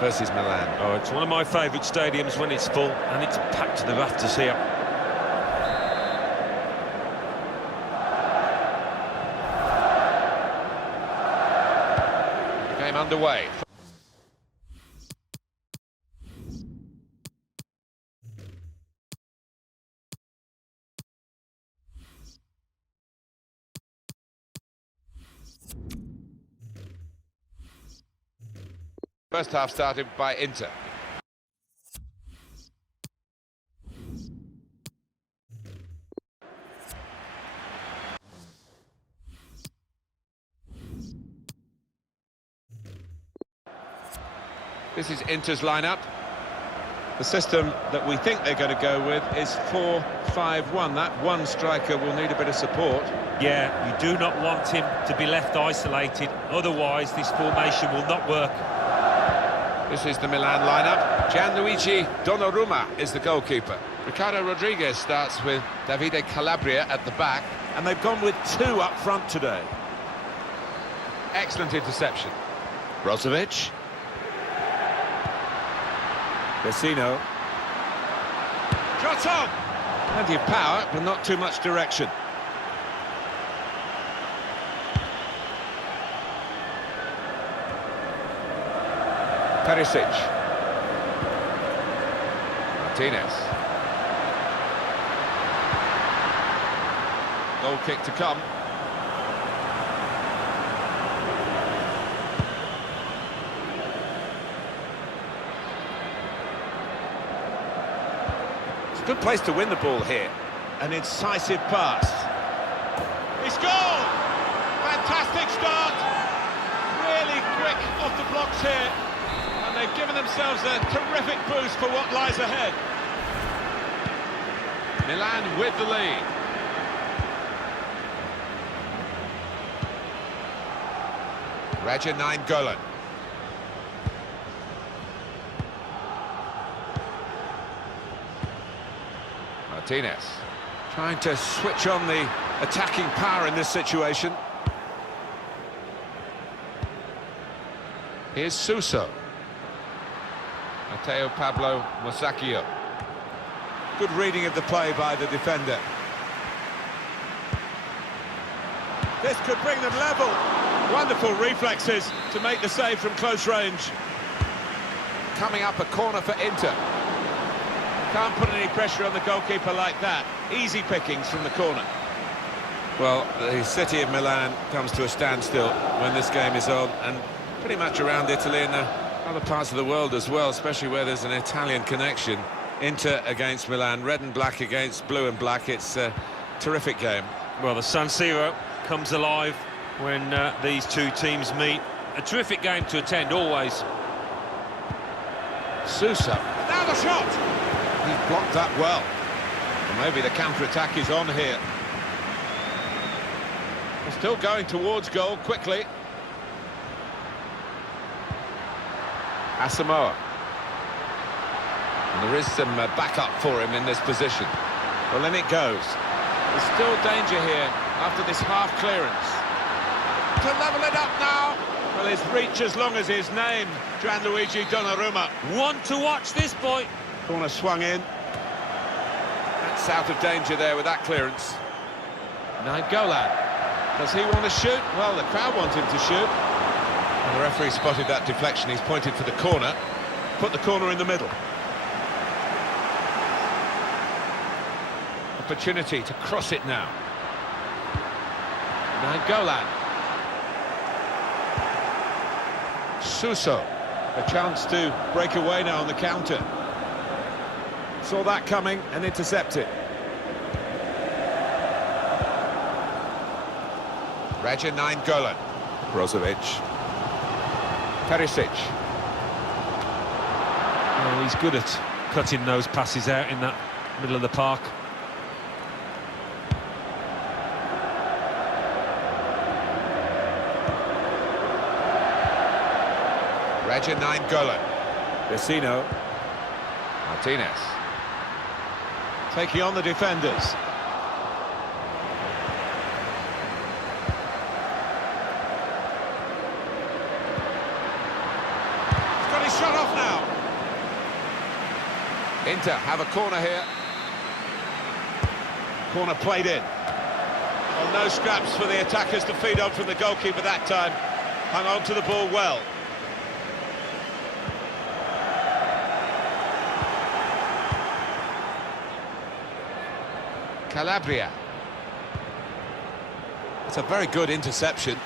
versus Milan. Oh, it's one of my favourite stadiums when it's full, and it's packed to the rafters here. The game underway. First half started by Inter. This is Inter's lineup. The system that we think they're going to go with is 4-5-1. That one striker will need a bit of support. Yeah, you do not want him to be left isolated, otherwise this formation will not work. This is the Milan lineup. Gianluigi Donnarumma is the goalkeeper. Ricardo Rodriguez starts with Davide Calabria at the back. And they've gone with two up front today. Excellent interception. Brozovic. Vecino. Shot on! Plenty of power, but not too much direction. Perisic. Martinez. Goal kick to come. It's a good place to win the ball here. An incisive pass. He's goal! Fantastic start. Really quick off the blocks here. And they've given themselves a terrific boost for what lies ahead. Milan with the lead. Raja Nainggolan. Martinez. Trying to switch on the attacking power in this situation. Here's Suso. Matteo Pablo Musacchio. Good reading of the play by the defender. This could bring them level. Wonderful reflexes to make the save from close range. Coming up a corner for Inter. Can't put any pressure on the goalkeeper like that. Easy pickings from the corner. Well, the city of Milan comes to a standstill when this game is on, and pretty much around Italy and other parts of the world as well, especially where there's an Italian connection. Inter against Milan, red and black against blue and black. It's a terrific game. Well, the San Siro comes alive when these two teams meet. A terrific game to attend, always. Suso. Now the shot! He's blocked that well. Well, maybe the counter-attack is on here. They're still going towards goal quickly. Asamoah. And there is some backup for him in this position. Well, in it goes. There's still danger here after this half clearance. To level it up now. Well, his reach as long as his name, Gianluigi Donnarumma. One to watch this boy. Corner swung in. That's out of danger there with that clearance. Nainggolan. Does he want to shoot? Well, the crowd want him to shoot. And the referee spotted that deflection. He's pointed for the corner. Put the corner in the middle. Opportunity to cross it now. Nainggolan. Suso. A chance to break away now on the counter. Saw that coming and intercepted. Raja Nainggolan. Brozovic. Perisic. Oh, he's good at cutting those passes out in that middle of the park. Raja Nainggolan. Vecino. Martinez. Taking on the defenders. He's got his shot off now. Inter have a corner here. Corner played in. Well, no scraps for the attackers to feed on from the goalkeeper that time. Hung on to the ball well. Calabria. It's a very good interception.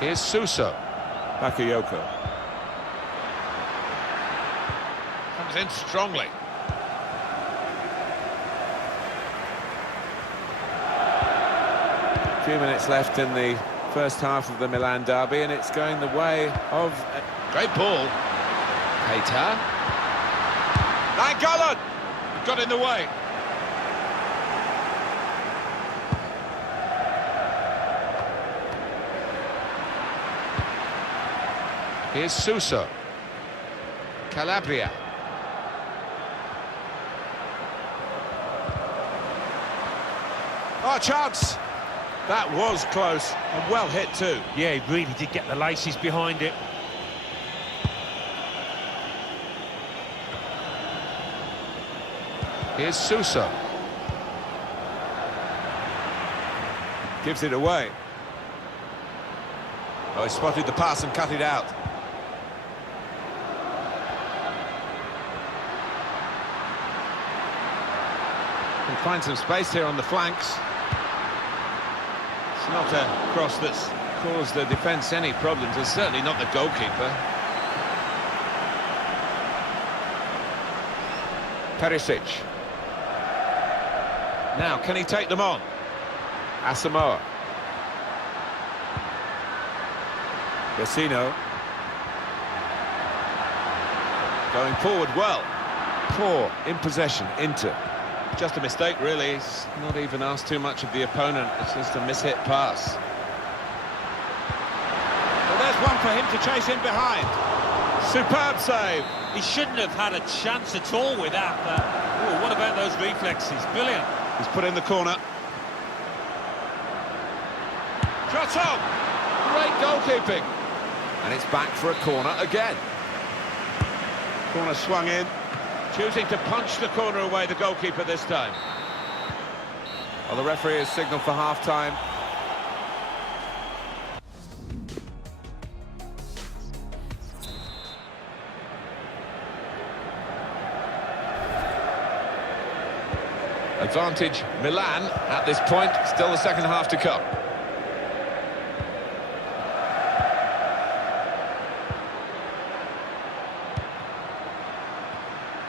Here's Suso. Bakayoko. Comes in strongly. A few minutes left in the first half of the Milan derby, and it's going the way of... Great ball. Keita. Nainggolan! Got in the way. Here's Suso. Calabria. Oh, chance! That was close, and well hit too. Yeah, he really did get the laces behind it. Here's Suso. Gives it away. Oh, he spotted the pass and cut it out. Can find some space here on the flanks. It's not a cross that's caused the defence any problems. It's certainly not the goalkeeper. Perisic. Now, can he take them on? Asamoah. Vecino. Going forward well. Poor in possession, Inter. Just a mistake, really. He's not even asked too much of the opponent. It's just a mishit pass. Well, there's one for him to chase in behind. Superb save. He shouldn't have had a chance at all with that. Oh, what about those reflexes? Brilliant. He's put in the corner. Shot on! Great goalkeeping. And it's back for a corner again. Corner swung in. Choosing to punch the corner away, the goalkeeper this time. Well, the referee has signalled for half-time. Advantage Milan at this point, still the second half to come.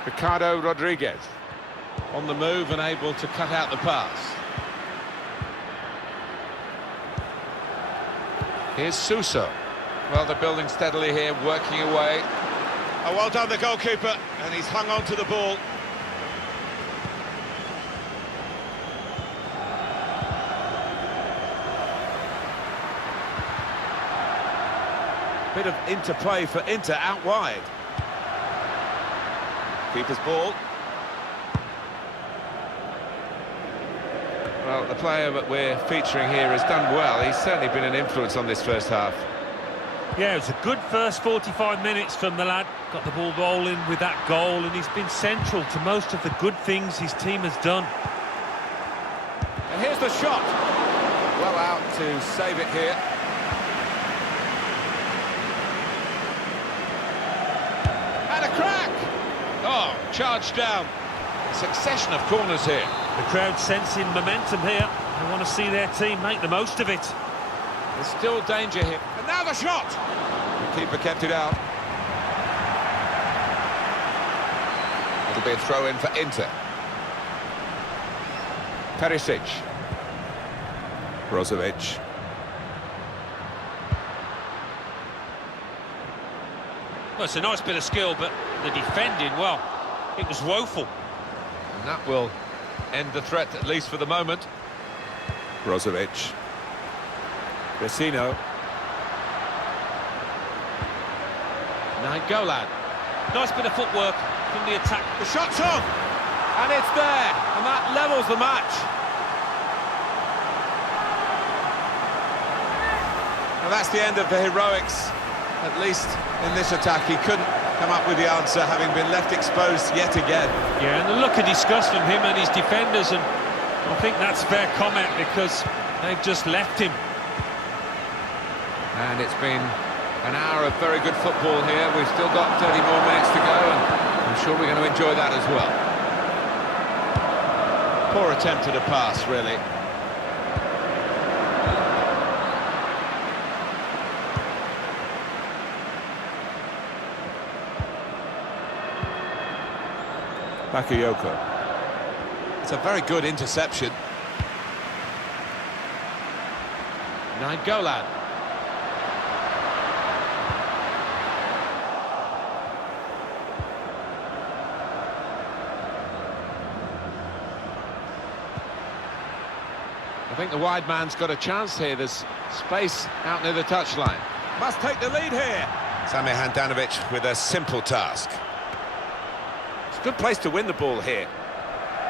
Ricardo Rodriguez on the move and able to cut out the pass. Here's Suso. Well, they're building steadily here, working away. Oh, well done the goalkeeper, and he's hung on to the ball. Bit of interplay for Inter out wide. Keeper's ball. Well, the player that we're featuring here has done well. He's certainly been an influence on this first half. Yeah, it was a good first 45 minutes from the lad. Got the ball rolling with that goal, and he's been central to most of the good things his team has done. And here's the shot. Well out to save it here. And a crack! Oh, charged down. A succession of corners here. The crowd sensing momentum here. They want to see their team make the most of it. There's still danger here. And now the shot! The keeper kept it out. It'll be a throw-in for Inter. Perisic. Brozovic. Well, it's a nice bit of skill, but the defending, well, it was woeful. And that will end the threat, at least for the moment. Brozovic. Vecino. Nainggolan. Nice bit of footwork from the attack. The shot's on! And it's there, and that levels the match. Well, that's the end of the heroics, at least in this attack. He couldn't come up with the answer, having been left exposed yet again. Yeah, and the look of disgust from him and his defenders, and I think that's fair comment because they've just left him. And it's been an hour of very good football here. We've still got 30 more minutes to go, and I'm sure we're going to enjoy that as well. Poor attempt at a pass, really. Bakayoko. It's a very good interception. Golan. I think the wide man's got a chance here. There's space out near the touchline. Must take the lead here. Samir Handanovic with a simple task. It's a good place to win the ball here.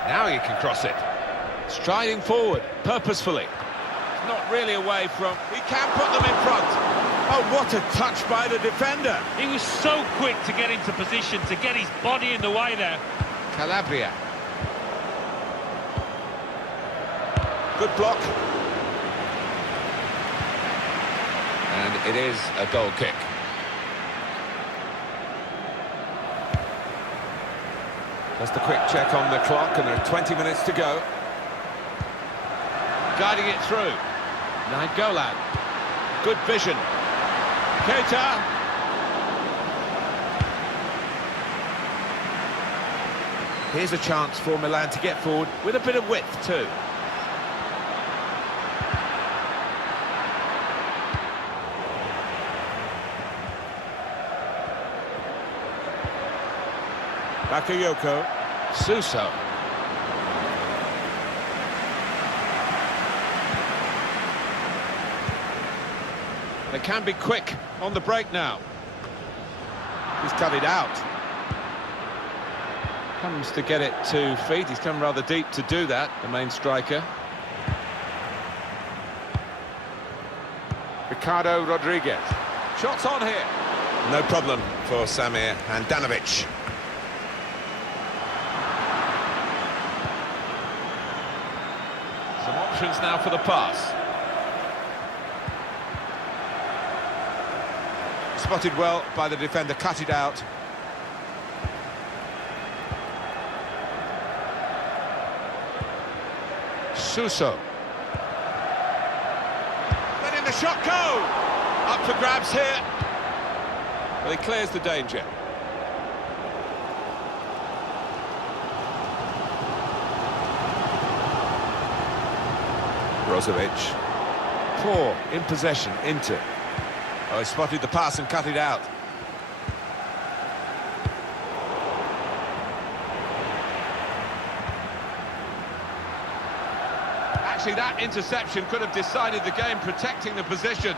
Now he can cross it. Striding forward, purposefully. It's not really away from... He can put them in front. Oh, what a touch by the defender. He was so quick to get into position, to get his body in the way there. Calabria. Good block. And it is a goal kick. Just a quick check on the clock, and there are 20 minutes to go. Guiding it through. Golan. Good vision. Keita. Here's a chance for Milan to get forward with a bit of width too. Bakayoko. Suso. They can be quick on the break now. He's cut it out. Comes to get it to feet. He's come rather deep to do that, the main striker. Ricardo Rodriguez. Shots on here. No problem for Samir Handanovic. Some options now for the pass. Spotted well by the defender, cut it out. Suso. Letting the shot go! Up for grabs here. Well, he clears the danger. Brozovic. Poor in possession, Inter. Oh, he spotted the pass and cut it out. Actually, that interception could have decided the game, protecting the position.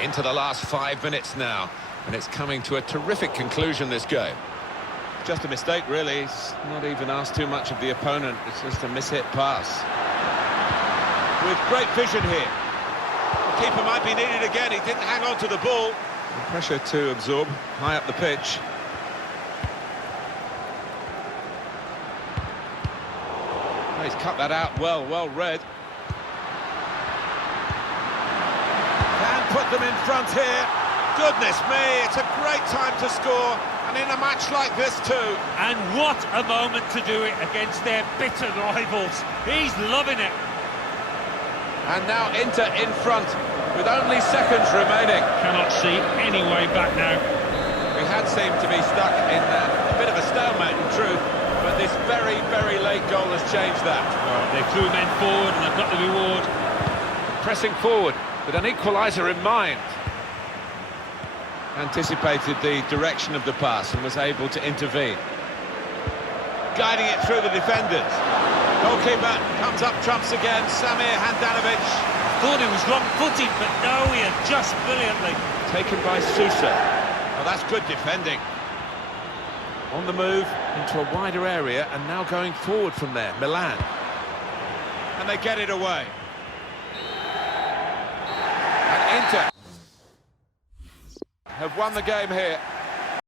Into the last 5 minutes now, and it's coming to a terrific conclusion, this game. Just a mistake, really. He's not even asked too much of the opponent. It's just a mishit pass. With great vision here. The keeper might be needed again. He didn't hang on to the ball. And pressure to absorb high up the pitch. Oh, he's cut that out well read. Can put them in front here. Goodness me, it's a great time to score, and in a match like this too. And what a moment to do it against their bitter rivals. He's loving it. And now Inter in front, with only seconds remaining. Cannot see any way back now. We had seemed to be stuck in a bit of a stalemate, in truth, but this very late goal has changed that. Well, they threw men forward and they've got the reward. Pressing forward with an equaliser in mind. Anticipated the direction of the pass and was able to intervene. Guiding it through the defenders. Goalkeeper comes up trumps again, Samir Handanovic. Thought he was wrong-footed, but no, he adjusts brilliantly. Taken by Suso. Well, that's good defending. On the move. into a wider area and now going forward from there, Milan. And they get it away. And Inter have won the game here.